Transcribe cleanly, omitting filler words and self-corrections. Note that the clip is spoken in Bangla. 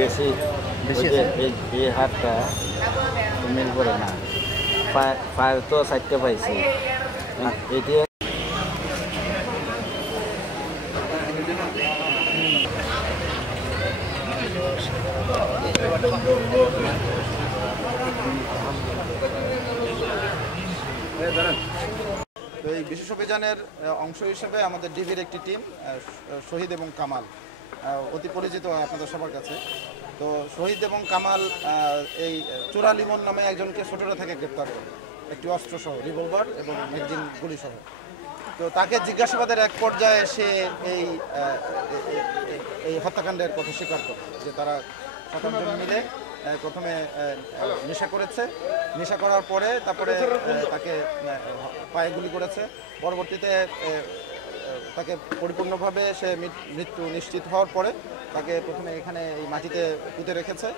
বেশি বেশি ওই যে এই হাতটা মিল করে না, পায়ের তো সাইডটা পাইছি এটি। তো এই বিশেষ অভিযানের অংশ হিসেবে আমাদের ডিবির একটি টিম শহীদ এবং কামাল অতি পরিচিত আপনাদের সবার কাছে। তো শহীদ এবং কামাল এই চোরা লিমন নামে একজনকে ছোটরা থেকে গ্রেপ্তার করে, একটি অস্ত্রসহ রিভলভার এবং ম্যাগজিন গুলিসহ। তো তাকে জিজ্ঞাসাবাদের এক পর্যায়ে সে এই হত্যাকাণ্ডের কথা স্বীকার করে যে তারা 7 জন মিলে প্রথমে নেশা করেছে, নেশা করার পরে তারপরে তাকে পায়ে গুলি করেছে। পরবর্তীতে তাকে পরিপূর্ণভাবে সে মৃত্যু নিশ্চিত হওয়ার পরে তাকে প্রথমে এখানে এই মাটিতে পুঁতে রেখেছে।